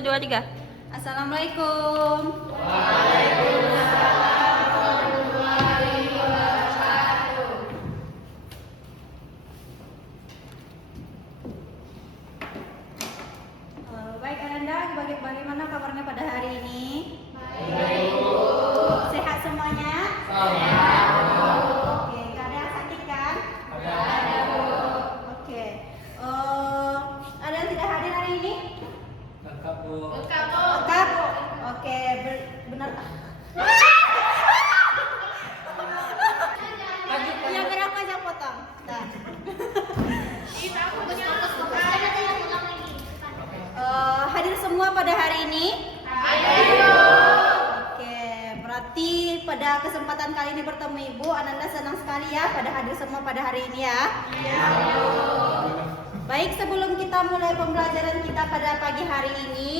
2, 3. Assalamualaikum. Baik Ananda, bagaimana kabarnya pada hari ini? Baik. Sehat semuanya? Sehat. Oke, nggak ada yang sakit kan? Ada. Oke. Ada yang tidak hadir hari ini? Lengkap, Bu. Lengkap? Oke, benar. Yang berapa yang potong? Nah. Hadir semua pada hari ini? Oke, berarti pada kesempatan kali ini bertemu Ibu, Ananda senang sekali ya pada hadir semua pada hari ini ya. Baik, sebelum kita mulai pembelajaran kita pada pagi hari ini,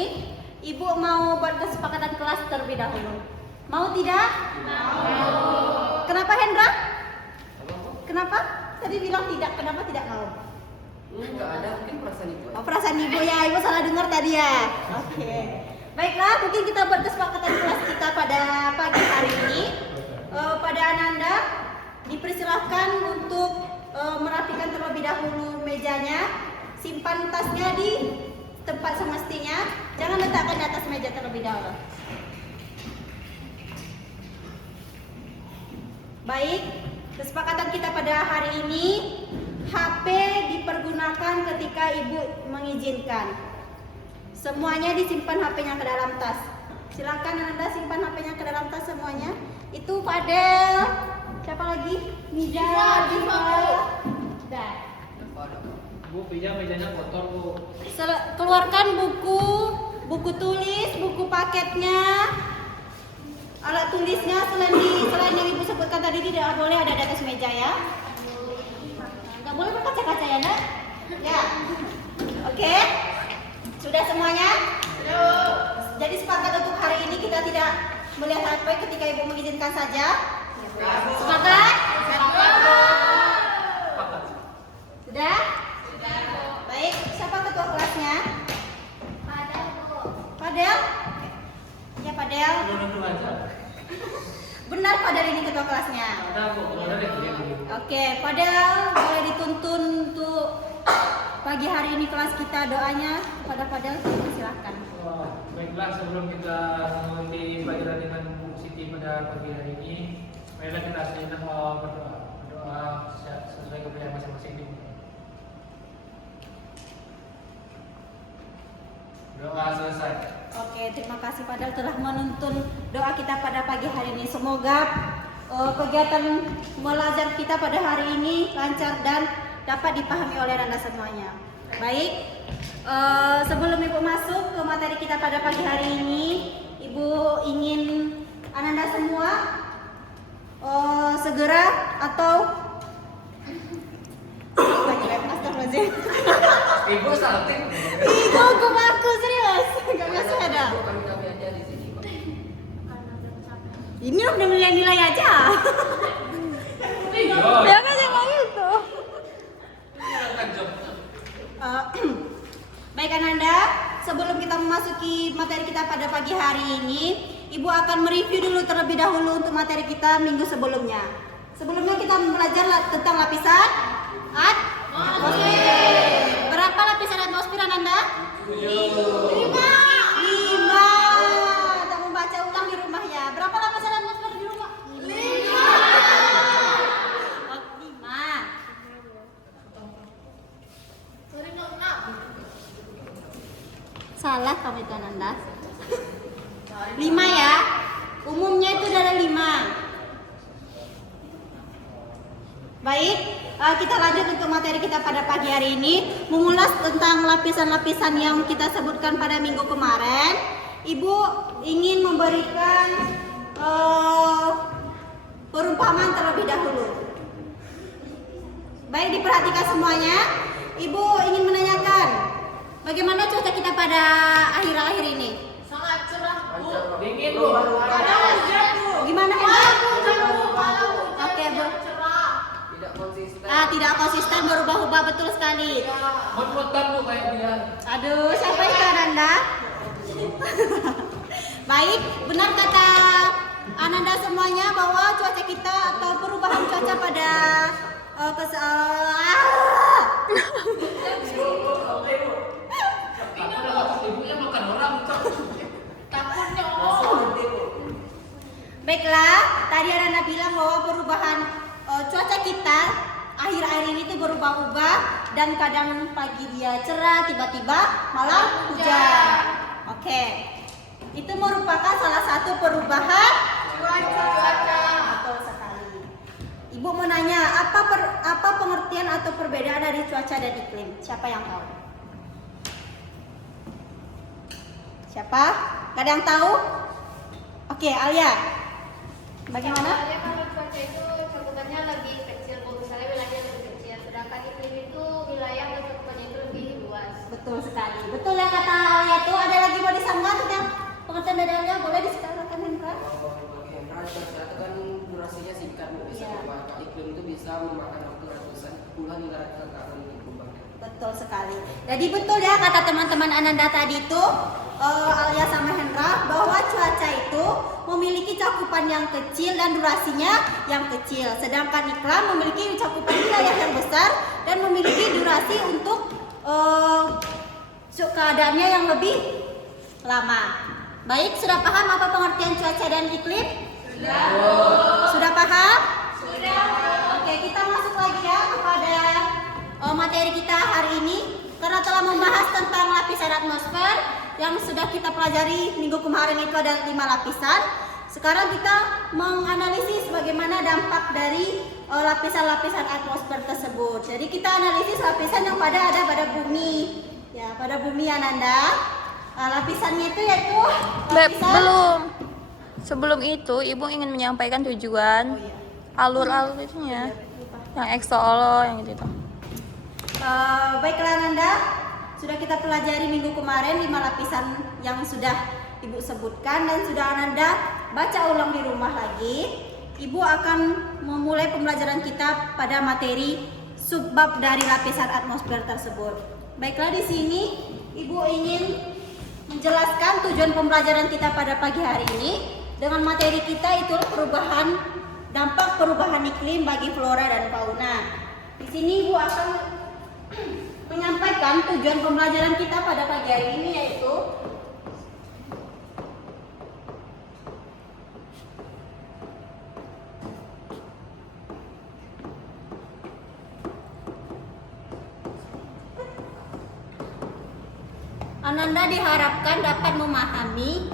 Ibu mau buat kesepakatan kelas terlebih dahulu. Mau tidak? Mau. Kenapa Hendra? Kenapa? Tadi bilang tidak, kenapa tidak mau? Enggak ada, mungkin perasaan Ibu. Oh, perasaan Ibu ya, Ibu salah dengar tadi ya. Oke. Baiklah, mungkin kita buat kesepakatan kelas kita pada pagi hari ini. Pada Ananda dipersilahkan untuk merapikan terlebih dahulu mejanya, simpan tasnya di tempat semestinya, jangan letakkan di atas meja terlebih dahulu. Baik, kesepakatan kita pada hari ini, HP dipergunakan ketika Ibu mengizinkan. Semuanya disimpan HP-nya ke dalam tas. Silakan Anda simpan HP-nya ke dalam tas semuanya. Itu Fadel, siapa lagi? Nida, Diva. Dah. Bu, mejanya kotor, Bu. Keluarkan buku tulis, buku paketnya, alat tulisnya selain yang Ibu sebutkan tadi tidak boleh ada di atas meja ya. Nggak boleh berkaca-kaca ya, Nak? Ya. Oke. Sudah semuanya? Jadi sepakat untuk hari ini kita tidak melihat HP ketika Ibu mengizinkan saja. Sepakat? Sudah? Baik, siapa ketua kelasnya? Padel? Ya Padel. Dulu aja. Benar Padel ini ketua kelasnya. Ada, Bu. Kalau ada deh, Bu. Oke, Padel boleh dituntun untuk pagi hari ini kelas kita, doanya kepada Padel, silakan. Baiklah, sebelum kita mengikuti pelajaran dengan Bu Siti pada pagi hari ini, marilah kita sejenak berdoa sesuai kepercayaan masing-masing. Doa selesai. Oke, terima kasih Padel telah menuntun doa kita pada pagi hari ini. Semoga kegiatan belajar kita pada hari ini lancar dan dapat dipahami oleh Anda semuanya. Baik, sebelum Ibu masuk ke materi kita pada pagi hari ini, Ibu ingin Ananda semua segera atau Ibu salting. Ibu aku serius, nggak biasa ada. Kami aja di sini. Ini udah nilai-nilai aja. Ya kan emang itu. Baik Ananda, sebelum kita memasuki materi kita pada pagi hari ini, Ibu akan mereview dulu terlebih dahulu untuk materi kita minggu sebelumnya. Sebelumnya kita belajar tentang lapisan atmosfer. Berapa lapisan atmosfer Ananda? 5. Tak membaca ulang di rumah ya. Berapa lapisan atmosfer di rumah? 5. Oh, 5. Salah kamu itu Ananda. 5 ya. Umumnya itu ada 5. Baik, kita lanjut untuk materi kita pada pagi hari ini, mengulas tentang lapisan-lapisan yang kita sebutkan pada minggu kemarin. Ibu ingin memberikan perumpamaan terlebih dahulu. Baik, diperhatikan semuanya. Ibu ingin menanyakan, bagaimana cuaca kita pada akhir-akhir ini? Sangat cerah, Bu. Dingin, Bu. Ada hujan, Bu. Gimana Oke, Bu. Cerah. Tidak konsisten. Tidak konsisten, berubah-ubah, betul sekali. Mut-mutan, Bu, kayak dia. Aduh, siapa itu Ananda? Baik, benar kata Ananda semuanya bahwa cuaca kita atau perubahan cuaca pada Ibunya makan orang. Takutnya Baiklah, tadi Ananda bilang bahwa perubahan cuaca kita akhir-akhir ini tuh berubah-ubah dan kadang pagi dia cerah, tiba-tiba malam hujan. Oke. Itu merupakan salah satu perubahan cuaca. Betul sekali. Ibu mau nanya, apa pengertian atau perbedaan dari cuaca dan iklim? Siapa yang tahu? Siapa? Gak ada yang tahu? Oke, Alia. Bagaimana? Soalnya kalau cuaca itu cakupannya lebih kecil, misalnya wilayahnya lebih kecil, sedangkan iklim itu wilayah cakupannya itu lebih luas. Betul sekali. Betul ya kata Alia itu. Ada lagi mau disambung tentang pengertian dari Alia? Boleh disekarangkan Hendra? Bagi Hendra, cuaca itu kan durasinya singkat, bisa Iya. berubah. Iklim itu bisa memakan waktu ratusan puluhan hingga ratusan tahun untuk berubah. Betul sekali. Jadi betul ya kata teman-teman Ananda tadi itu, Alia sama Hendra, bahwa cuaca itu memiliki cakupan yang kecil dan durasinya yang kecil. Sedangkan iklim memiliki cakupan wilayah yang besar dan memiliki durasi untuk keadaannya yang lebih lama. Baik, sudah paham apa pengertian cuaca dan iklim? Sudah paham? Sudah. Oke, kita masuk lagi ya kepada materi kita hari ini. Karena telah membahas tentang lapisan atmosfer yang sudah kita pelajari minggu kemarin itu ada 5 lapisan. Sekarang kita menganalisis bagaimana dampak dari lapisan-lapisan atmosfer tersebut. Jadi kita analisis lapisan yang ada pada bumi. Ya, pada bumi Ananda. Lapisannya itu yaitu Beb, lapisan belum. Sebelum itu, Ibu ingin menyampaikan tujuan alur-alur itunya. Yang exolo, yang itu. Baiklah Ananda, sudah kita pelajari minggu kemarin 5 lapisan yang sudah Ibu sebutkan dan sudah Ananda baca ulang di rumah lagi. Ibu akan memulai pembelajaran kita pada materi subbab dari lapisan atmosfer tersebut. Baiklah, di sini Ibu ingin menjelaskan tujuan pembelajaran kita pada pagi hari ini dengan materi kita itu dampak perubahan iklim bagi flora dan fauna. Di sini Ibu akan menyampaikan tujuan pembelajaran kita pada pagi hari ini yaitu Ananda diharapkan dapat memahami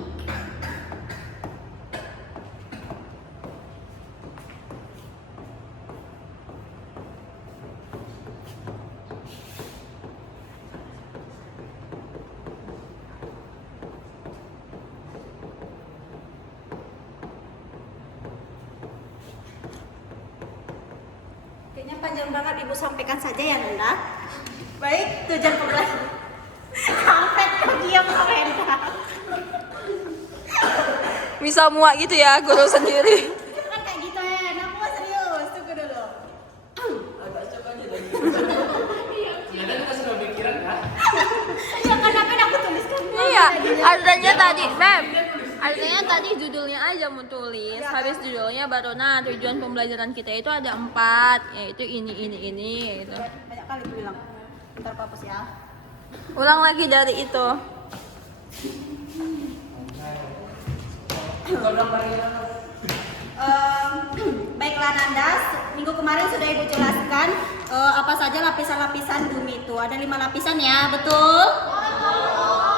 kayaknya panjang banget Ibu sampaikan saja ya Nanda. Baik, tujuan pembelajaran sampai diam Nanda. Bisa muak gitu ya, guru sendiri. Kan kayak gitu ya, aku mau serius, tunggu dulu. Agak cocok aja tadi. Ada kita sudah pikiran kan? Ya karena kan aku tuliskan. Iya, artinya tadi, Beb. Artinya tadi judulnya aja mau tulis. Habis judulnya baru tujuan pembelajaran kita itu ada 4, yaitu ini gitu. Banyak kali bilang. Bentar papus ya. Ulang lagi dari itu. Baiklah Nanda, minggu kemarin sudah Ibu jelaskan apa saja lapisan-lapisan bumi itu. Ada 5 lapisan ya, betul?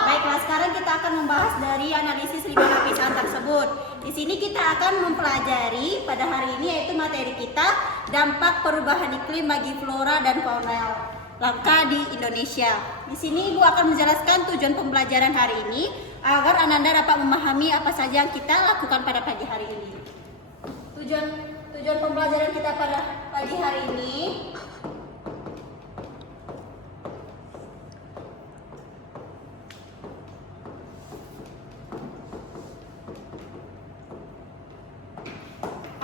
Baiklah, sekarang kita akan membahas dari analisis 5 lapisan tersebut. Di sini kita akan mempelajari pada hari ini yaitu materi kita dampak perubahan iklim bagi flora dan fauna langka di Indonesia. Di sini Ibu akan menjelaskan tujuan pembelajaran hari ini agar Ananda dapat memahami apa saja yang kita lakukan pada pagi hari ini. Tujuan pembelajaran kita pada pagi hari ini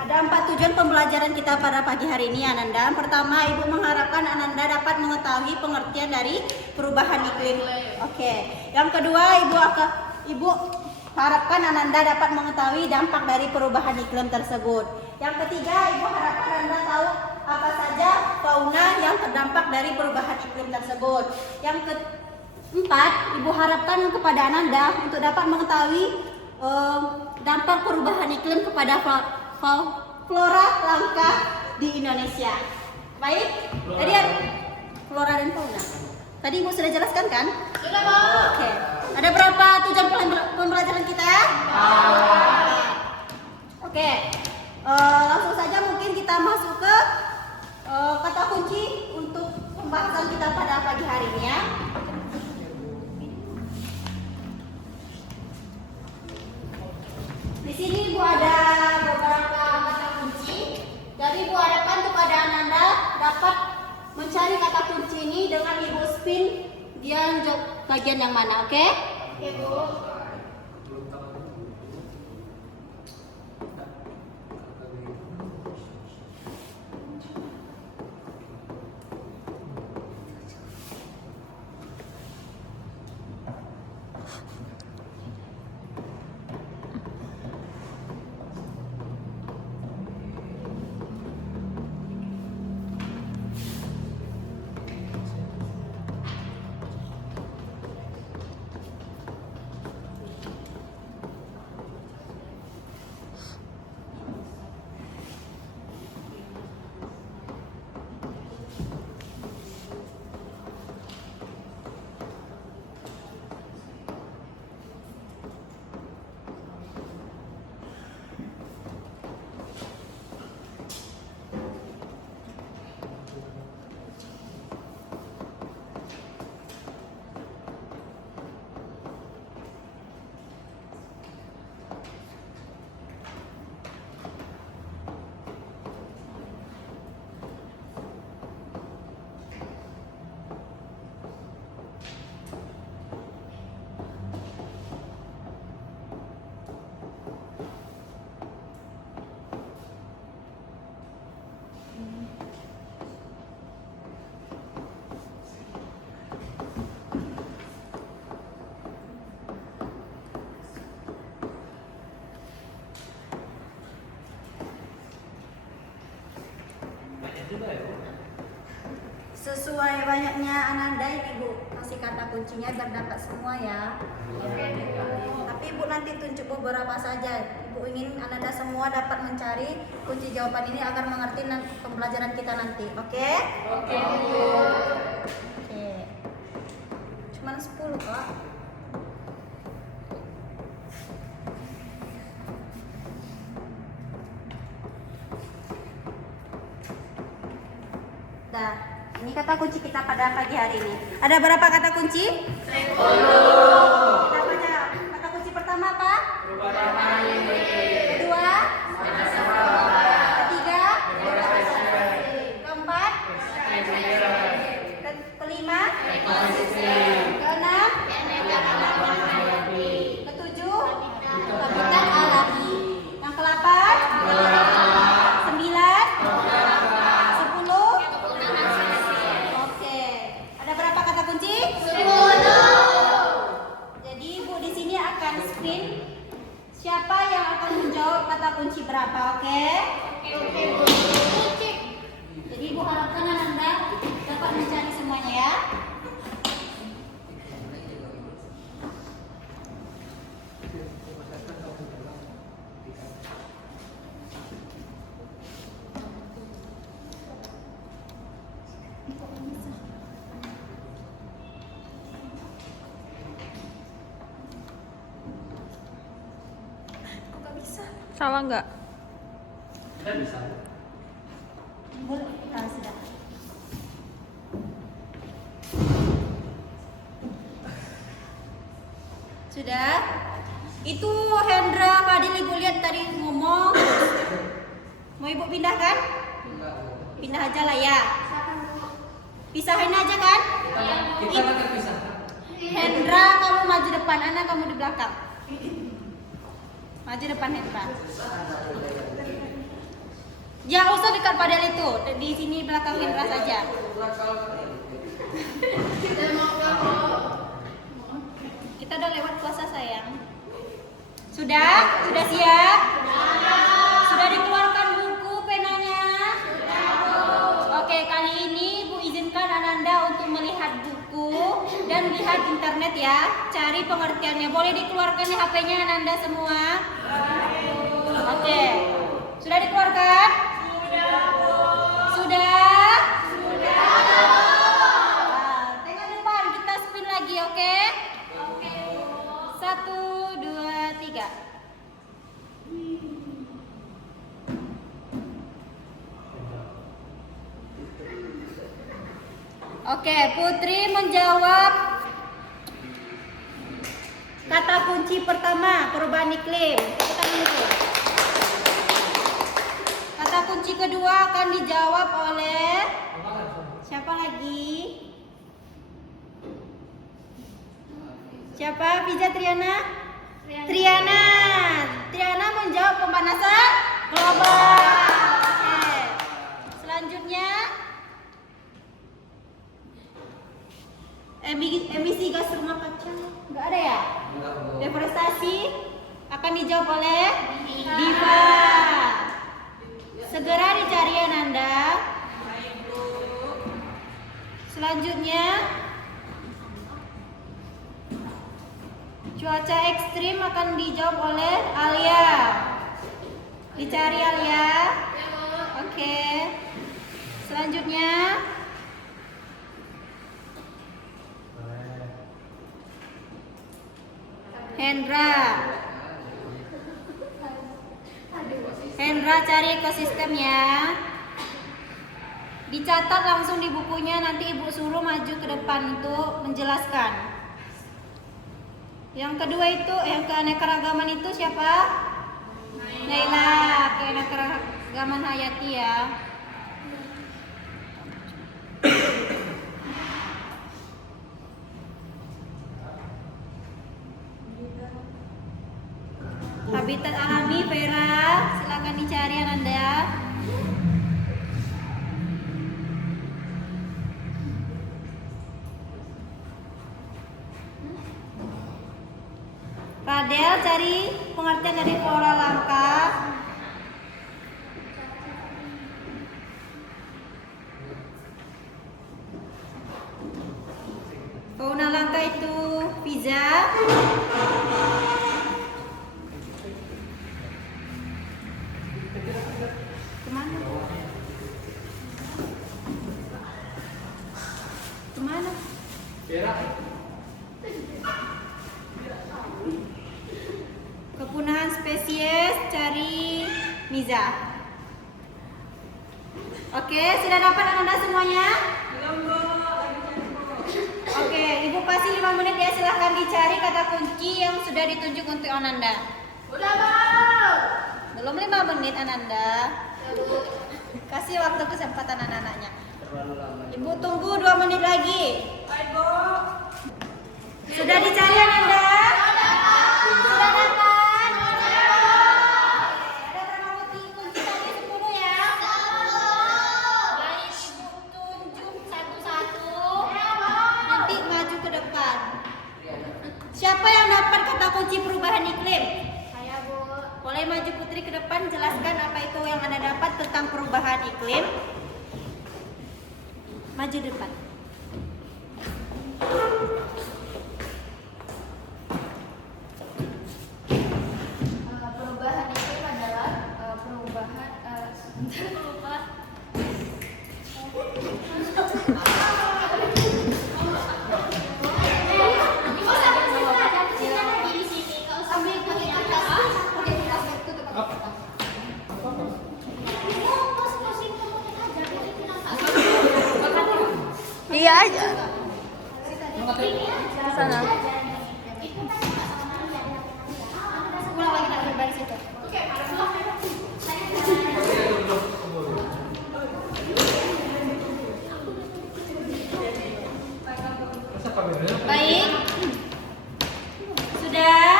ada 4 tujuan pembelajaran kita pada pagi hari ini Ananda. Pertama, Ibu mengharapkan Ananda dapat mengetahui pengertian dari perubahan iklim. Oke. Yang kedua, Ibu akan Ibu harapkan Ananda dapat mengetahui dampak dari perubahan iklim tersebut. Yang ketiga, Ibu harapkan Anda tahu apa saja fauna yang terdampak dari perubahan iklim tersebut. Yang keempat, Ibu harapkan kepada Ananda untuk dapat mengetahui dampak perubahan iklim kepada flora langka di Indonesia. Baik, tadi flora dan fauna. Tadi Ibu sudah jelaskan kan? Sudah, Bu. Oke. Ada berapa tujuan pembelajaran kita? Oke. Langsung saja mungkin kita masuk ke kata kunci untuk pembahasan kita pada pagi hari ini ya. Di sini Ibu ada beberapa kata kunci. Jadi Ibu harapkan kepada Ananda dapat mencari kata kunci ini dengan Ibu spin dia bagian yang mana, oke? Oke, Bu. Sesuai banyaknya Ananda, Ibu kasih kata kuncinya biar dapat semua ya. Tapi Ibu nanti tunjuk beberapa saja. Ibu ingin Ananda semua dapat mencari kunci jawaban ini agar mengerti pembelajaran kita nanti. Oke? Oke. Cuman 10 kok. Dah. Ini kata kunci kita pada pagi hari ini. Ada berapa kata kunci? 10. Kita baca. Kata kunci pertama apa? Kedua? Ketiga? Keempat? Kelima? Keenam? Ketujuh? Habitat alami. Yang ke-8? 9? 10? Oke. Ada berapa kata kunci? 10. Jadi Ibu di sini akan spin siapa yang akan menjawab kata kunci berapa, oke? Oke, Bu. Jadi Ibu harapkan Ananda dapat mencari semuanya ya. Salah nggak? Kita bisa. Boleh, sudah. Sudah? Itu Hendra Fadil Ibu lihat tadi ngomong. Mau Ibu pindah kan? Pindah aja lah ya. Pisahin aja kan? Kita akan terpisah. Hendra kamu maju depan, Ana kamu di belakang. Maju depan Hendra. Ya usah dekat Fadil itu. Di sini belakang Hendra saja. Kita udah lewat puasa sayang. Sudah siap? Sudah dikeluarkan buku penanya? Oke, kali ini Ibu izinkan Ananda untuk melihat buku dan lihat internet ya. Cari pengertiannya. Boleh dikeluarkan di HP-nya Ananda semua? Oke. Sudah dikeluarkan? Sudah? Tengok depan, kita spin lagi, oke? Oke. 1, 2, 3. Oke, Putri menjawab kata kunci pertama, perubahan iklim. Tepuk tangan dulu. Kata kunci kedua akan dijawab oleh siapa lagi? Siapa? Fiza, Triana? Triana. Triana menjawab pemanasan global. Oke. Selanjutnya emisi gas rumah kaca. Enggak ada ya? Deforestasi akan dijawab oleh Diva. Segera dicari Ananda. Selanjutnya cuaca ekstrim akan dijawab oleh Alia. Dicari Alia. Oke. Selanjutnya Hendra. Hendra cari ekosistem ya. Dicatat langsung di bukunya, nanti Ibu suruh maju ke depan untuk menjelaskan. Yang kedua itu, yang keanekaragaman itu siapa? Naila. Keanekaragaman hayati ya. Habitat alami Vera, silakan dicari Ananda. Radel cari pengertian dari flora langka. Fauna langka itu Fiza. Kemana? Kemana? Kepunahan spesies cari Miza. Oke, sudah dapat Ananda semuanya? Oke, Ibu kasih 5 menit ya, silahkan dicari kata kunci yang sudah ditunjuk untuk Ananda. Udah bang. Belum 5 menit Ananda. Kasih waktu kesempatan anak-anaknya. Ibu tunggu 2 menit lagi. Sudah dicari Ananda? Sudah dapat? Ada berapa kunci tadi 10 ya? Baik, Ibu tunjuk satu-satu. Nanti maju ke depan. Siapa yang dapat kata kunci perubahan iklim? Saya, Bu. Boleh maju Putri ke depan, jelaskan apa itu yang Anda dapat tentang perubahan iklim. Maju depan. Perubahan iklim adalah perubahan lupa. Iya aja. Di sana. Ulang lagi nak berbaris itu. Baik. Sudah?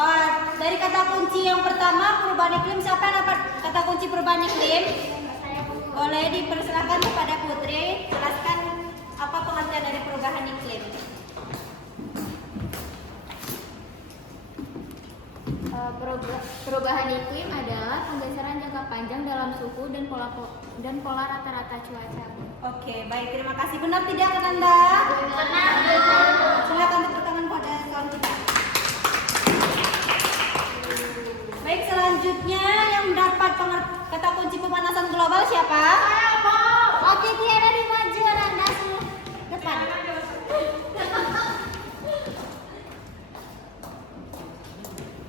Oh, dari kata kunci yang pertama perubahan iklim, siapa yang dapat kata kunci perubahan iklim? Boleh dipersilakan kepada Putri, jelaskan apa pengertian dari perubahan iklim. Perubahan iklim adalah penggeseran jangka panjang dalam suhu dan pola rata-rata cuaca. Oke, baik, terima kasih. Benar tidak Ananda? Benar. Silakan tepuk tangan pada kawan kita. Baik, selanjutnya yang mendapat kata kunci pemanasan global siapa? Oke, Tiara di maju, Ananda depan.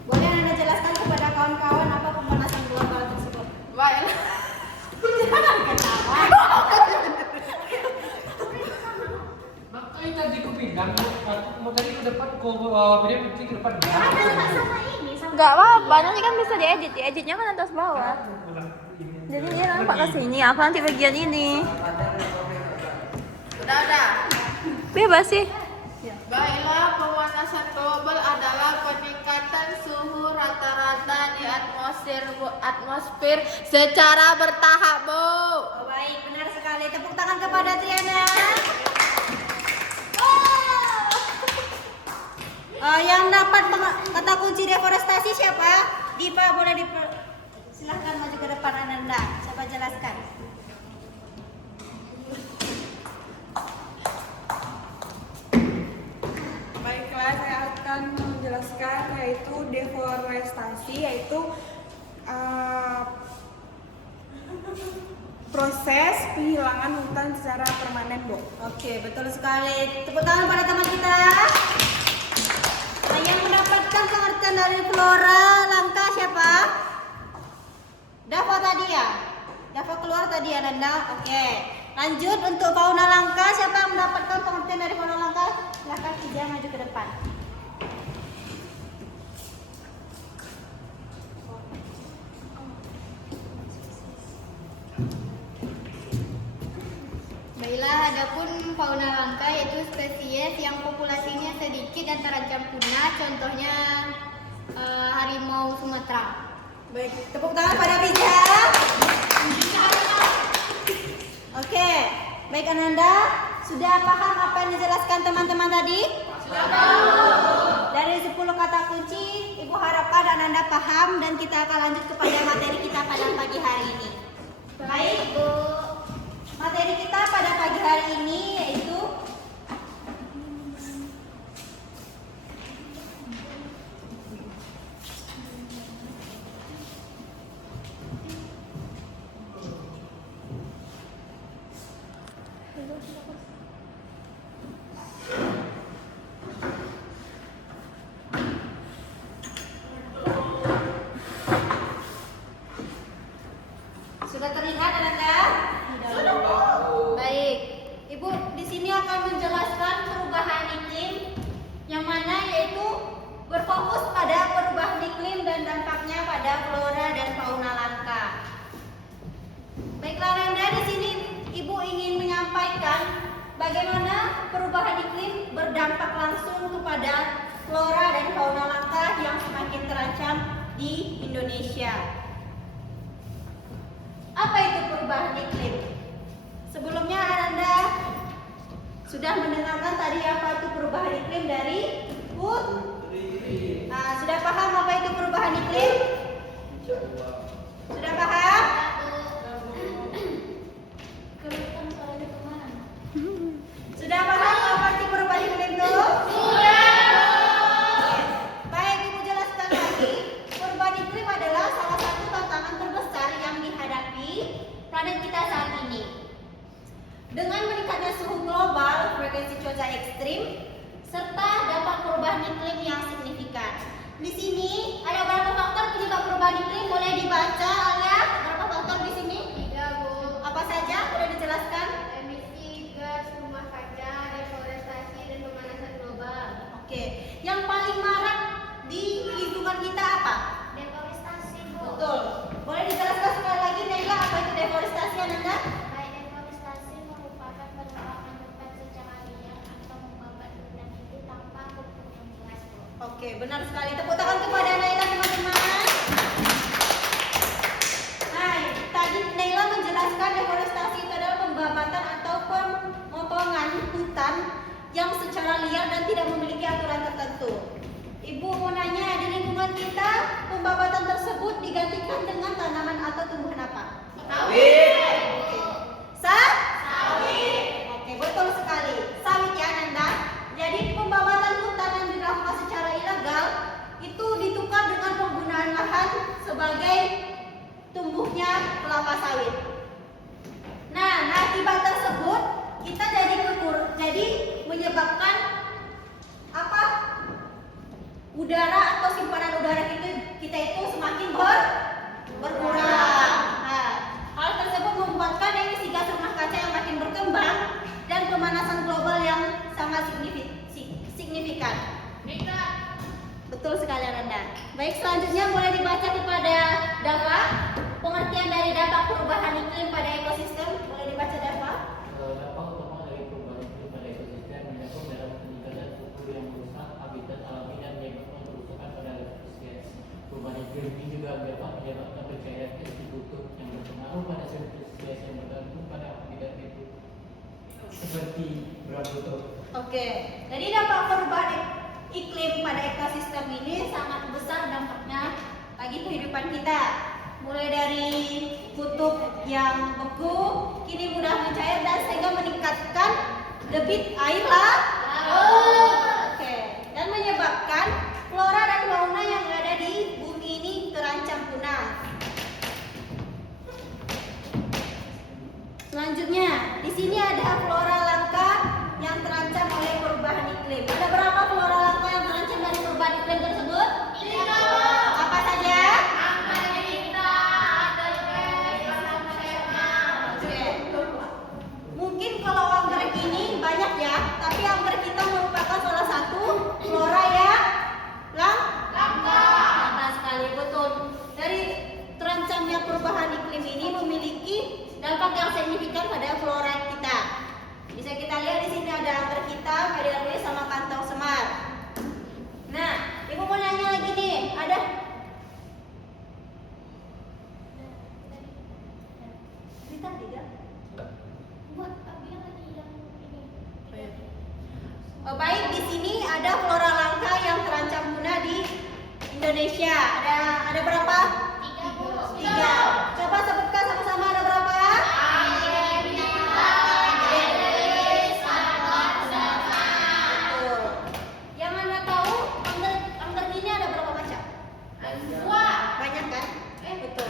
Boleh Anda jelaskan kepada kawan-kawan apa pemanasan global tersebut? Baik. Jangan ketawa. Makanya tadi ku bilang, mau tadi ke depan, kau beri bukti ke depan. Nggak apa-apa, nanti kan bisa diedit. Dieditnya kan atas bawah. Jadi dia nampak ke sini, aku nanti bagian ini. Udah. Bebas sih. Baiklah, pemanasan global adalah peningkatan suhu rata-rata di atmosfer secara bertahap, Bu. Oh, baik, benar sekali. Tepuk tangan kepada Triana. Yang dapat kata kunci deforestasi siapa? Dipa, boleh silahkan maju ke depan Ananda. Siapa jelaskan? Baiklah, saya akan menjelaskan yaitu deforestasi, yaitu proses penghilangan hutan secara permanen, Bu. Oke, betul sekali. Tepuk tangan pada teman kita. Yang mendapatkan pengertian dari flora langka siapa? Dava tadi ya? Dava keluar tadi ya, Nanda? Oke. Lanjut untuk fauna langka, siapa yang mendapatkan pengertian dari fauna langka? Silahkan Ija maju ke depan. Baiklah, adapun fauna langka yaitu spesies yang populasinya sedikit dan terancam punah, contohnya harimau Sumatera. Baik, tepuk tangan pada Pija. Oke, baik Ananda, sudah paham apa yang dijelaskan teman-teman tadi? Sudah paham. Dari 10 kata kunci, Ibu harapkan Ananda paham dan kita akan lanjut kepada materi kita pada pagi hari ini. Baik, Bu. Materi kita pada pagi hari ini yaitu sudah terlihat Ananda? Sudah, Bu. Baik. Ibu di sini akan menjelaskan perubahan iklim yang mana yaitu berfokus pada perubahan iklim dan dampaknya pada flora dan fauna langka. Baiklah Ananda, di sini Ibu ingin menyampaikan bagaimana perubahan iklim berdampak langsung kepada flora dan fauna langka yang semakin terancam di Indonesia. Apa itu perubahan iklim? Sebelumnya Ananda sudah mendengarkan tadi apa itu perubahan iklim dari Put? Nah, sudah paham apa itu perubahan iklim? Sudah paham? Sudah paham apa itu perubahan iklim itu? Baik, Ibu jelaskan lagi. Perubahan iklim adalah salah satu tantangan terbesar yang dihadapi planet kita saat ini. Dengan meningkatnya suhu global, frekuensi cuaca ekstrim, serta dampak perubahan iklim yang signifikan. Di sini ada berapa faktor penyebab perubahan iklim? Boleh dibaca, Alia? Berapa faktor di sini? 3, Bu. Apa saja? Boleh dijelaskan? Emisi gas rumah kaca, deforestasi, dan pemanasan global. Oke. Yang paling marak di lingkungan kita apa? Deforestasi, Bu. Betul. Boleh dijelaskan sekali lagi, Naila, apa itu deforestasi, Ananda? Baik, deforestasi merupakan penebangan hutan secara liar atau membabat hutan itu tanpa hukum yang jelas, Bu. Oke, benar sekali. Tepuk tangan kepada Naila, teman-teman. Nah, tadi Naila menjelaskan deforestasi itu adalah pembabatan atau pemotongan hutan yang secara liar dan tidak memiliki aturan tertentu. Ibu mau nanya, di lingkungan lingkungan kita, pembabatan tersebut digantikan dengan tanaman atau tumbuhan apa? Sawit. Oke, betul sekali. Sawit ya Nanda. Jadi pembabatan hutan yang dilakukan secara ilegal itu ditukar dengan penggunaan lahan sebagai tumbuhnya kelapa sawit. Nah, akibat tersebut kita jadi menyebabkan apa? Udara atau simpanan udara kita itu semakin berkurang. Nah, hal tersebut membuatkan emisi gas rumah kaca yang makin berkembang dan pemanasan global yang sangat signifikan. Betul sekali Anda. Baik, selanjutnya boleh dibaca kepada Dava pengertian dari dampak perubahan iklim pada ekosistem. Boleh dibaca Dava? Dampak utama dari perubahan iklim pada ekosistem menyangkut dalam peningkatan suhu yang merusak habitat alami dan menyebabkan kerusakan pada spesies. Perubahan iklim ini juga dapat menyebabkan pencahayaan es di kutub yang berpengaruh pada spesies yang bergantung pada habitat itu, seperti berantutu. Oke, jadi dampak perubahan iklim pada ekosistem ini sangat besar dampaknya bagi kehidupan kita. Mulai dari kutub yang beku kini mudah mencair dan sehingga meningkatkan debit air laut. Oke, dan menyebabkan flora dan fauna yang ada di bumi ini terancam punah. Selanjutnya, di sini ada flora langka yang terancam oleh perubahan iklim. Ada berapa flora langka yang terancam dari perubahan iklim tersebut? 3. Apa saja? Mungkin kalau anggrek ini banyak ya, tapi anggrek kita merupakan salah satu flora yang langka sekali, betul. Dari terancamnya perubahan iklim ini memiliki dampak yang signifikan pada flora kita. Bisa kita lihat di sini ada anggrek hitam, ada sama kantong semar. Nah, ibu mau nanya lagi nih, ada? Tidak. Baik, di sini ada flora langka yang terancam punah di Indonesia. Ada berapa? 3. Coba sebutkan sama-sama ada berapa? Betul. Yang Anda tahu anggrek ini ada berapa macam? Banyak kan? Betul.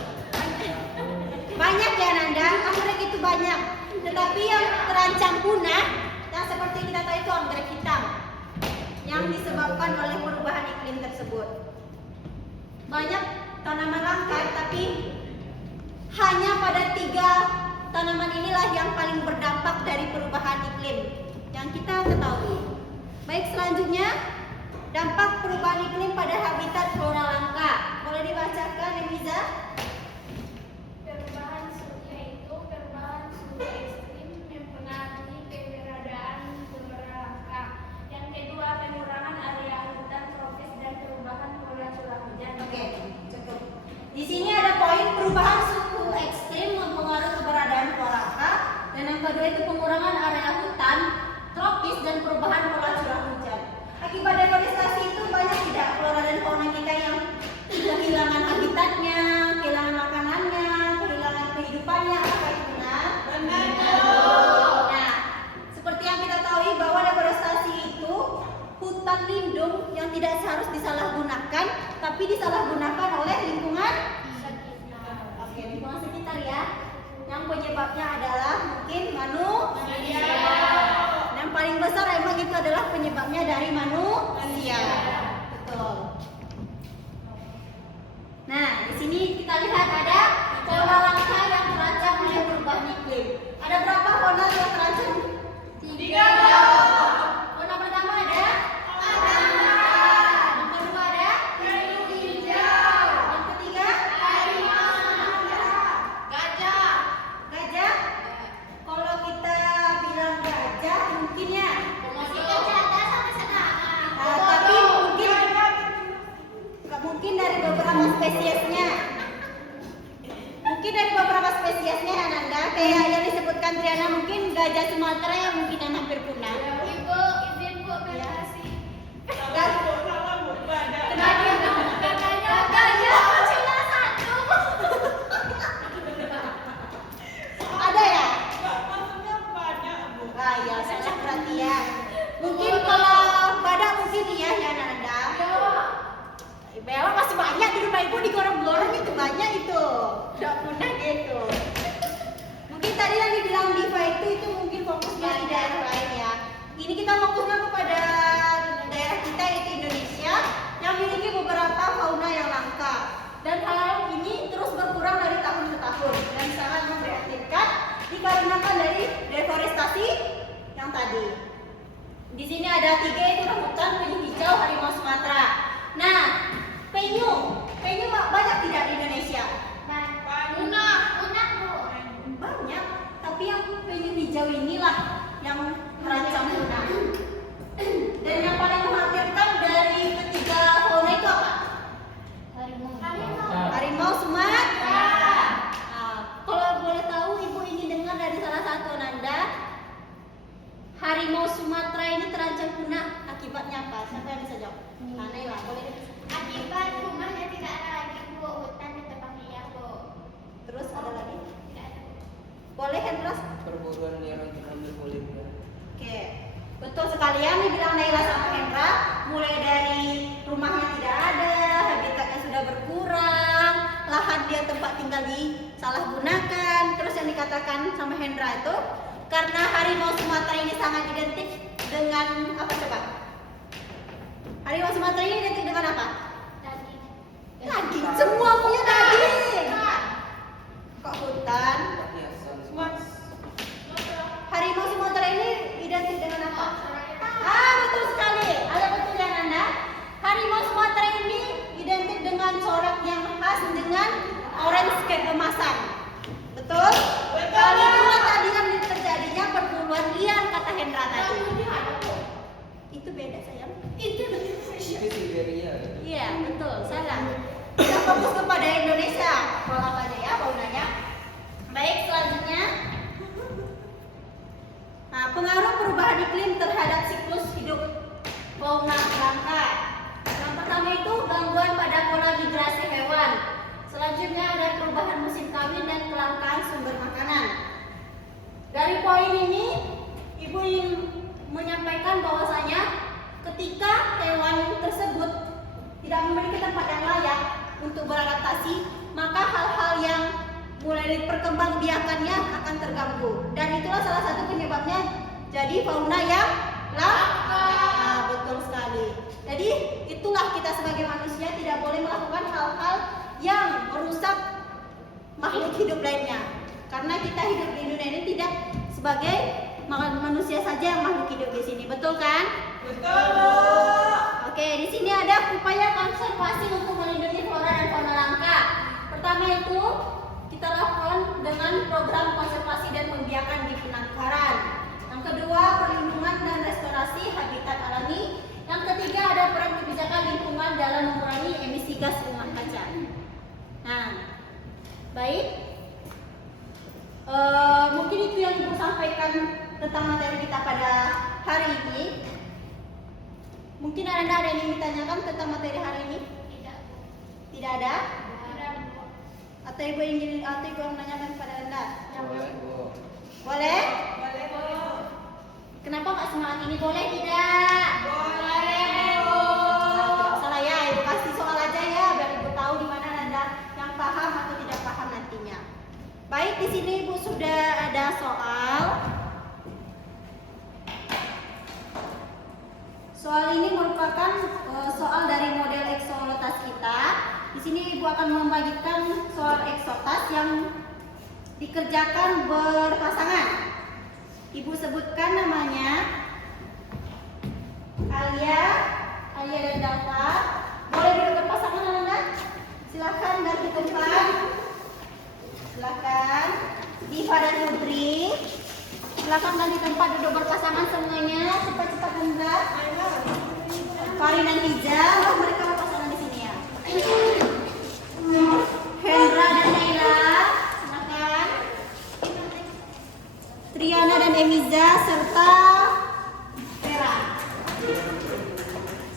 Banyak ya Nanda, anggrek itu banyak. Tetapi yang terancam punah yang seperti kita tahu itu anggrek hitam yang disebabkan oleh perubahan iklim tersebut. Banyak tanaman langka, tapi hanya pada 3 tanaman inilah yang paling berdampak dari perubahan iklim yang kita ketahui. Baik, selanjutnya dampak perubahan iklim pada habitat flora langka. Boleh dibacakan, Emiza? Perubahan suhu ekstrim mempengaruhi keberadaan flora langka. Yang kedua, pengurangan area hutan tropis dan perubahan pola curah hujan. Oke, cukup. Di sini ada poin perubahan suhu ekstrim mempengaruhi keberadaan flora langka, dan yang kedua itu pengurangan area hutan tropis dan perubahan pola curah hujan. Akibat deforestasi itu banyak tidak flora dan fauna kita yang kehilangan habitatnya, kehilangan makanannya, kehilangan kehidupannya. Apa itu benar? Nah, seperti yang kita tahu bahwa deforestasi itu hutan lindung yang tidak seharusnya disalahgunakan, tapi disalahgunakan oleh lingkungan. Oke, lingkungan sekitar ya. Yang penyebabnya adalah mungkin manusia. Yang paling besar emang itu adalah penyebabnya dari manusia. Betul. Nah, di sini kita lihat ada fauna langka yang terancam oleh perubahan iklim. Ada berapa fauna yang terancam? 3. Fauna pertama ada? Yang kedua ada? Yang ketiga? Gajah? Kalau kita bilang gajah mungkin ya. Tapi mungkin dari beberapa spesiesnya. Ya Nanda, kayak yang disebutkan Triana, mungkin gajah Sumatera yang mungkin yang hampir punah. Ibu, izin Bu, Ya. kasih. Kenapa? di gorong-gorong itu banyak itu. Tidak punah gitu. Mungkin tadi yang dibilang Diva itu mungkin fokusnya di daerah lain ya. Ini kita fokusnya kepada daerah kita yaitu Indonesia yang memiliki beberapa fauna yang langka. Dan hal ini terus berkurang dari tahun ke tahun dan sangat memprihatinkan dikarenakan dari deforestasi yang tadi. Di sini ada 3 itu rambutan, penyu hijau, harimau Sumatera. Nah, penyu banyak tidak di Indonesia? Punah Bu. Banyak, tapi yang penyu hijau inilah yang terancam punah. Dan yang paling mengkhawatirkan dari ketiga fauna itu apa? Harimau Sumatera. Nah, kalau boleh tahu ibu ingin dengar dari salah satu Nanda, harimau Sumatera ini terancam punah akibatnya apa? Siapa yang bisa jawab? Naila, boleh. Akibat rumahnya tidak ada lagi Bu, hutan ditebang liar Bu. Terus ada lagi? Tidak ada Bu. Boleh Hendras? Perburuan liar yang diambil oleh Oke, betul sekali ya, nih bilang Naila sama Hendra. Mulai dari rumahnya tidak ada, habitatnya sudah berkurang, lahan dia tempat tinggal disalahgunakan. Terus yang dikatakan sama Hendra itu karena harimau Sumatera ini sangat identik dengan apa coba? Harimau Sumatera ini identik dengan apa? Daging. Daging, semua punya daging. Kok hutan? Harimau Sumatera ini identik dengan apa? Betul sekali. Ada betul ya Nanda? Harimau Sumatera ini identik dengan corak yang khas dengan orange keemasan. Betul? Betul. Itulah tadi yang terjadinya perburuan liar kata Hendra tadi. Itu beda sayang. itu Siberia. Iya, betul. Salah. Kita fokus kepada Indonesia. Kalau apanya ya, faunanya. Baik, selanjutnya. Nah, pengaruh perubahan iklim terhadap siklus hidup fauna langka. Yang pertama itu gangguan pada pola migrasi hewan. Selanjutnya ada perubahan musim kawin dan kelangkaan sumber makanan. Dari poin ini, Ibu ingin menyampaikan bahwasanya ketika hewan tersebut tidak memiliki tempat yang layak untuk beradaptasi, maka hal-hal yang mulai diperkembangbiakannya akan terganggu. Dan itulah salah satu penyebabnya jadi fauna yang langka. Nah, betul sekali. Jadi itulah kita sebagai manusia tidak boleh melakukan hal-hal yang merusak makhluk hidup lainnya. Karena kita hidup di dunia ini tidak sebagai manusia saja yang makhluk hidup di sini, betul kan? Betul. Oke, di sini ada upaya konservasi untuk melindungi flora dan fauna langka. Pertama itu kita lakukan dengan program konservasi dan pembiakan di penangkaran. Yang kedua, perlindungan dan restorasi habitat alami. Yang ketiga, ada peran kebijakan lingkungan dalam mengurangi emisi gas rumah kaca. Nah, baik. Mungkin itu yang Ibu sampaikan tentang materi kita pada hari ini. Mungkin ada yang ingin ditanyakan tentang materi hari ini? Tidak Bu. Tidak ada? Tidak Bu. Atau Ibu ingin menanyakan kepada Anda? Boleh, Bu. Boleh? Boleh, Bu. Kenapa Kak semangat ini boleh tidak? Boleh, Bu. Tidak salah ya, Ibu kasih soal aja ya biar Ibu tahu di mana Anda yang paham atau tidak paham nantinya. Baik, di sini Ibu sudah ada soal. Soal ini merupakan soal dari model eksotas kita. Di sini Ibu akan membagikan soal eksotas yang dikerjakan berpasangan. Ibu sebutkan namanya Alia dan Dava. Boleh duduk berpasangan Anda? Silakan ganti tempat. Silakan. Diva dan Putri. Silakan ganti tempat duduk berpasangan semuanya. Cepat-cepat Anda. Farin dan Iza, mereka berpasangan di sini ya. Hendra dan Naila, silakan. Triana dan Emiza serta Vera.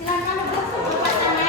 Silakan duduk berpasangan.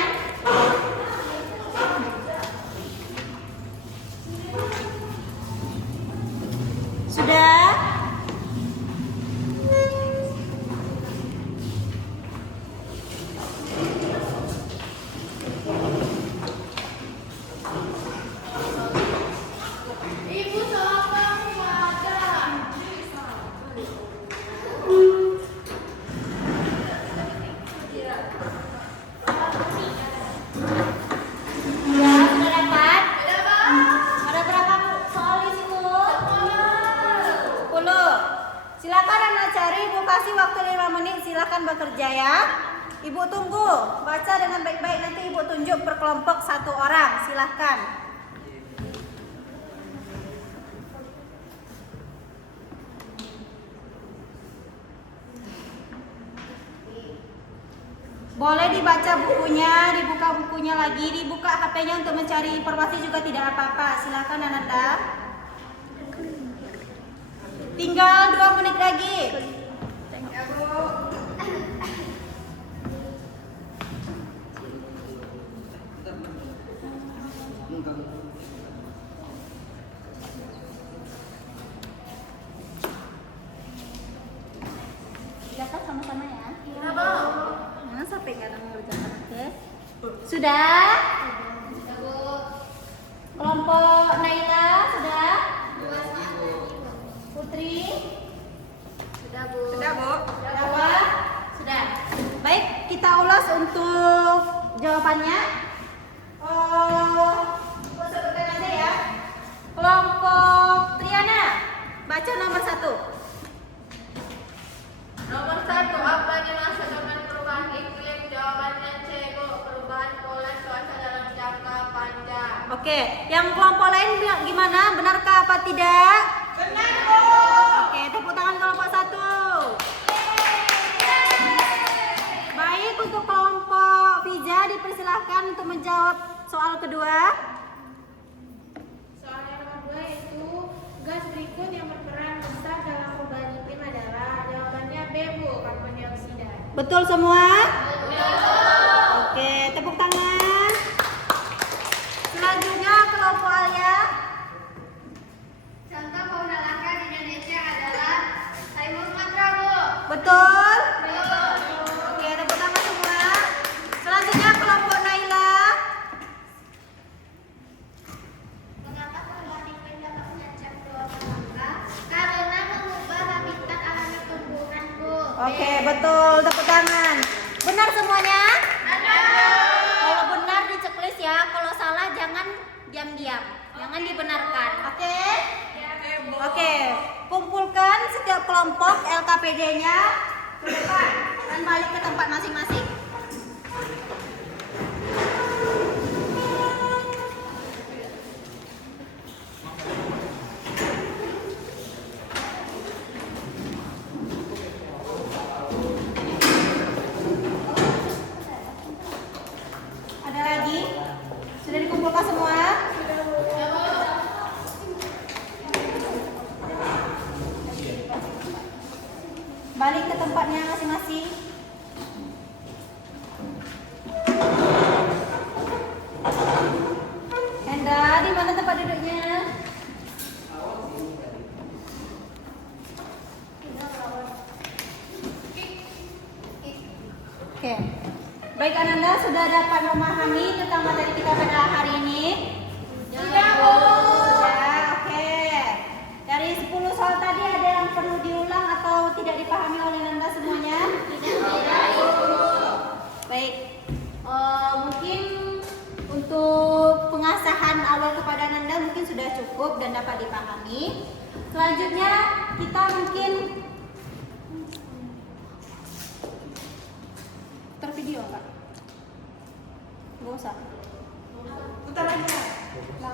tunjuk per kelompok 1 orang. Silahkan. Boleh dibaca bukunya, dibuka bukunya lagi, dibuka HP-nya untuk mencari informasi juga tidak apa-apa. Silakan Ananda. Tinggal 2 menit lagi. Silakan sama-sama ya. Iya, Bu. Jangan sampai nggak ada mengerjakan, oke? Sudah? Sudah, Bu. Kelompok Naila sudah? Putri? Sudah, Bu. Dawa? Sudah. Baik, kita ulas untuk jawabannya. Gak usah bertanya aja ya. Kelompok Triana, baca nomor 1. Nomor 1, apa dimaksud dengan perubahan iklim? Jawabannya C, Bu. Perubahan pola cuaca dalam jangka panjang. Oke, yang kelompok lain bilang gimana? Benarkah apa tidak? Benar, Bu. Oke, tepuk tangan kelompok 1. Baik, untuk kelompok Fija dipersilahkan untuk menjawab soal kedua. Soal yang kedua yaitu gas berikut yang berperan besar dalam perubahan iklim adalah jawabannya B, Bu, karbon dioksida. Betul semua? Oke, tepuk tangan. Selanjutnya kelompok Alia. Contoh fauna langka di Indonesia adalah harimau Sumatera, Bu. Betul? Oke, tepuk tangan semua. Selanjutnya kelompok Naila. Mengapa perubahan iklim dapat mengancam fauna langka? Karena mengubah habitat alami tumbuhan, Bu. Oke, betul. Tepuk tangan. Benar semuanya? Kalau benar diceklis ya, kalau salah jangan diam-diam. Jangan dibenarkan. Oke? Oke. Kumpulkan setiap kelompok LKPD-nya ke depan dan balik ke tempat masing-masing. Ada lagi? Sudah dikumpulkan semua? Balik ke tempatnya masing-masing. Hendra, di mana tempat duduknya? Oke. Baik, Ananda sudah dapat memahami tentang materi kita pada hari ini? Sudah, Bu. Sudah, oke. Dari 10 soal tadi ada yang perlu diulang atau tidak dipahami oleh Ananda semuanya? Tidak. Baik. Mungkin untuk pengasahan awal kepada Ananda mungkin sudah cukup dan dapat dipahami. Selanjutnya kita mungkin video enggak? Enggak usah. Putar aja.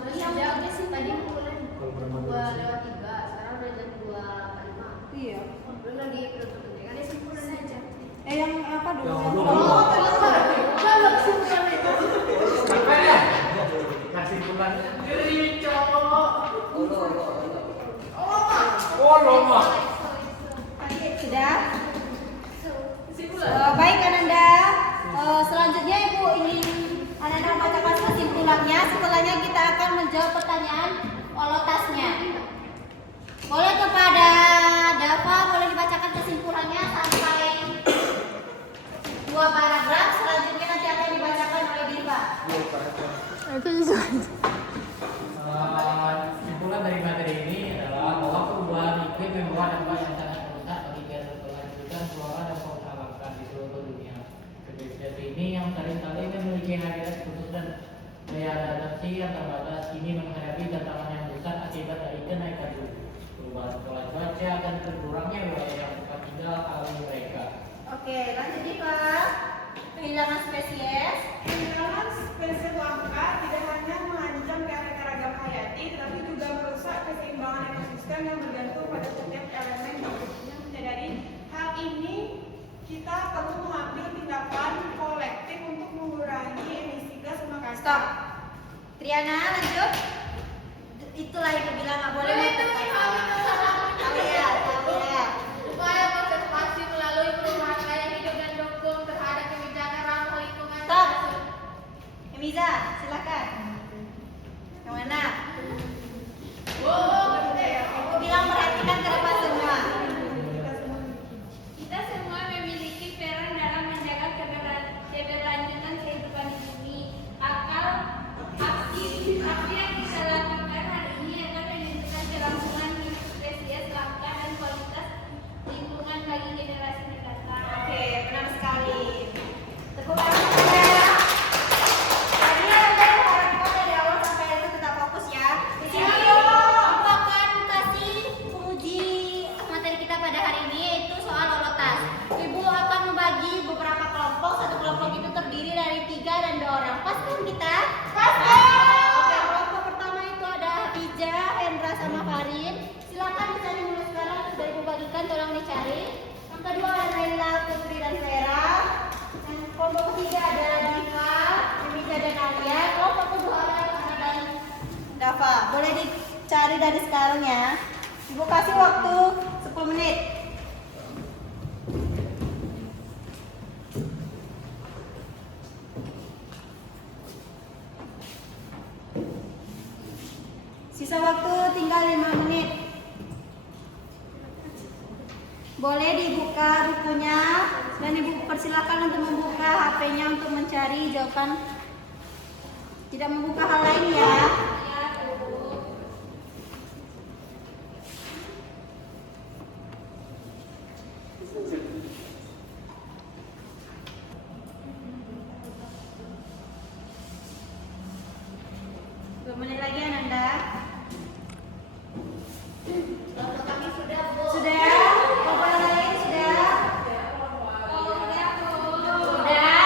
Iya, sih tadi mulai 2:03, sekarang udah jam 2:05. Iya. Belum lagi penutup kan simpulan aja. Yang apa dulu? Simpulan itu. Apa ya? Kasih bulan. Oh, lama. Sudah? Baik Ananda. Selanjutnya Ibu ingin Ananda membacakan kesimpulannya. Setelahnya kita akan menjawab pertanyaan olotasnya. Boleh kepada Dava, boleh dibacakan kesimpulannya sampai 2 paragraf. Selanjutnya nanti akan dibacakan oleh Diva. Kesimpulan dari materi ini adalah bahwa perubahan iklim membawa dampak yang sangat merusak bagi keberlanjutan flora dan fauna langka di seluruh dunia. Spesies ini yang seringkali memiliki habitat khusus dan daya adaptasi yang terbatas ini menghadapi tantangan yang besar akibat dari kenaikan suhu. Perubahan pola cuaca dan berkurangnya wilayah yang tempat tinggal alami mereka. Oke, lanjut Diva. kehilangan spesies. Kehilangan spesies langka tidak hanya mengancam keanekaragaman hayati, tetapi juga merusak keseimbangan ekosistem yang bergantung pada setiap elemen hidupnya. Menyadari hal ini, kita perlu mengambil tindakan kolektif untuk mengurangi emisi gas rumah kaca. Stop. Triana, lanjut. Itulah yang bilang nggak boleh tahu ya. Upaya konservasi melalui perubahan gaya hidup dan dukung terhadap kebijakan ramah lingkungan. Stop. Emiza, silakan. Yang mana? Aku bilang perhatikan ke depan semua. Kita semua memiliki peran dalam menjaga keberlanjutan kehidupan di bumi. Aksi yang kita lakukan hari ini akan menentukan kelangsungan hidup spesies langka dan kualitas lingkungan bagi generasi mendatang. Oke, benar sekali. Tepuk tangan ya. Tadi Anda harapkan dari awal sampai akhir tetap fokus ya. Di sini aku akan kasih penguji materi kita pada hari ini yaitu soal olotas. Ibu akan membagi beberapa kelompok. Satu kelompok itu terdiri dari 3 dan 2 orang. Pas kan kita? Pas. Oke, kelompok pertama itu ada Hafija, Hendra sama Farin. Silakan dicari mulai sekarang sudah ibu bagikan, tolong dicari. Yang kedua ada Naila, Putri dan Vera. Yang kelompok ketiga ada Diva, Emiza dan Alia. Kelompok kedua ada Ana dan Dava. Boleh dicari dari sekarang ya. Ibu kasih waktu 10 menit. Sisa waktu tinggal 5 menit. Boleh dibuka bukunya dan ibu persilakan untuk membuka HP-nya untuk mencari jawaban. Tidak membuka hal lain ya. Dua menit lagi Ananda. Kelompok kami sudah, Bu. Sudah? Kelompok yang lain sudah?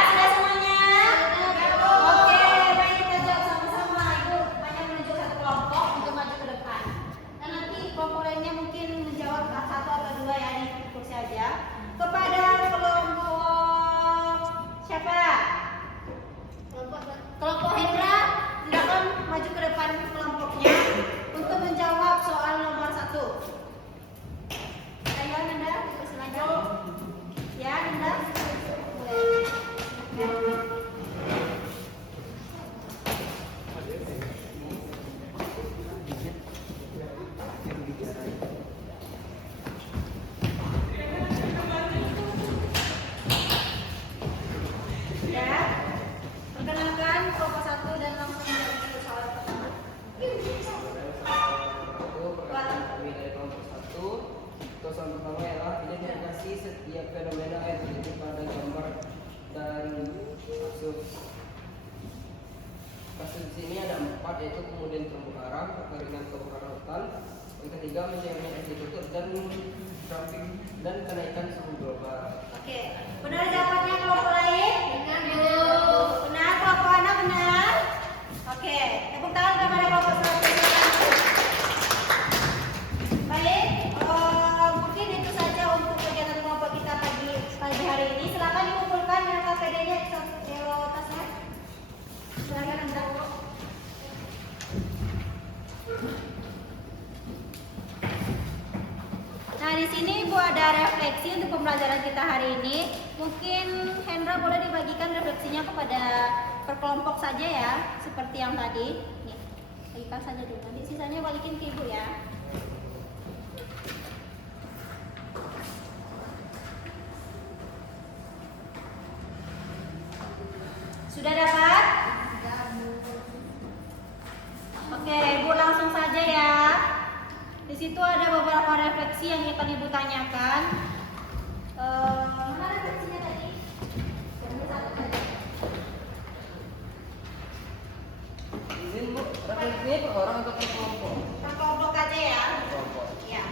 Sudah semuanya? Oke, baik kita jawab sama-sama. Ibu banyak menunjuk satu kelompok untuk maju ke depan. Dan nanti kelompok lainnya mungkin menjawab 1 atau 2 ya, ini kursi aja. Kepada kelompok siapa? Kelompok Hendra, silakan maju ke depan kelompoknya untuk menjawab soal nomor 1. Ayo Nanda, silakan. Ya Nanda. Ya. Perkenalkan kelompok 1 dan langsung menjawab soal pertama. Perkataan kami dari kelompok 1. Soal pertama ialah identifikasi setiap fenomena yang terjadi pada gambar dan kasus. Kasus di sini ada 4, yaitu kemudian terumbu karang, kekeringan kebakaran hutan, yang ketiga mencairnya es di kutub dan trafik dan kenaikan suhu global. Oke, benar jawabannya kelompok lain? Benar, Bu. Benar, kelompok anak benar? Oke, tepuk tangan kepada kelompok 1. Baik, mungkin itu saja untuk kegiatan kelompok kita pagi hari ini. Silakan dikumpulkan yang KPD-nya tasnya. Silakan Anda. Nah, di sini Ibu ada refleksi untuk pembelajaran kita hari ini. Mungkin Hendra boleh dibagikan refleksinya kepada per kelompok saja ya, seperti yang tadi. Nih, bagikan saja dulu. Nanti sisanya balikin ke Ibu ya. Sudah dapat? Oke, Ibu langsung saja ya. Di situ ada beberapa refleksi yang akan Ibu tanyakan. Mana refleksinya tadi? Izin Bu, refleksinya per orang atau per kelompok? Per kelompok aja ya. Kelompok. Ya.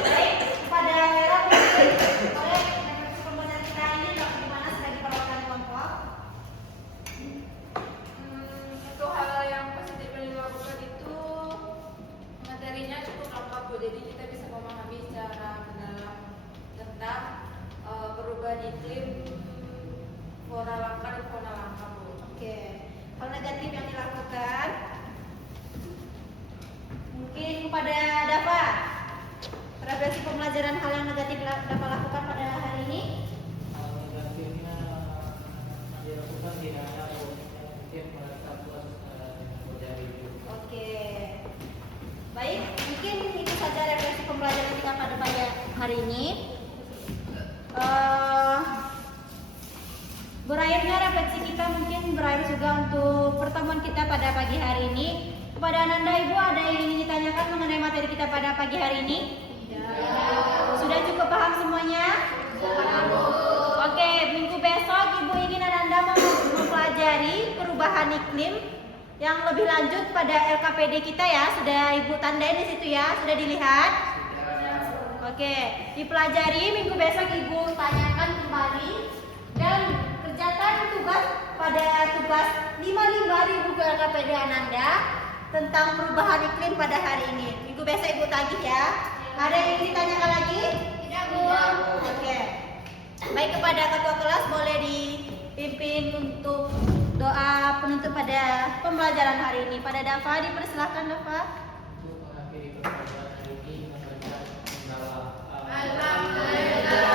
Baik, pada fauna langka dan fauna langka, Bu. Oke. Hal negatif yang dilakukan mungkin kepada Dava. Refleksi pembelajaran hal yang negatif Dava lakukan pada hari ini. Hal negatifnya dilakukan tidak ada mungkin merasa puas dengan belajar itu. Oke. Baik, mungkin itu saja refleksi pembelajaran kita pada hari ini. Berakhirnya refleksi kita mungkin berakhir juga untuk pertemuan kita pada pagi hari ini. Kepada Ananda, Ibu ada yang ingin ditanyakan mengenai materi kita pada pagi hari ini? Sudah cukup paham semuanya? Oke, minggu besok Ibu ingin Ananda mempelajari perubahan iklim yang lebih lanjut pada LKPD kita ya. Sudah Ibu tandain di situ ya, sudah dilihat? Oke, dipelajari. Minggu besok Ibu tanyakan kembali dan kerjakan tugas pada tugas 5 buku LKPD Ananda tentang perubahan iklim pada hari ini. Minggu besok Ibu tagih ya. Ada yang ingin ditanyakan lagi? Tidak, Bu. Oke. Baik, kepada ketua kelas boleh dipimpin untuk doa penutup pada pembelajaran hari ini. Pada Dava, dipersilakan Dava. Untuk mengakhiri pembelajaran hari ini membaca dalam Alhamdulillah.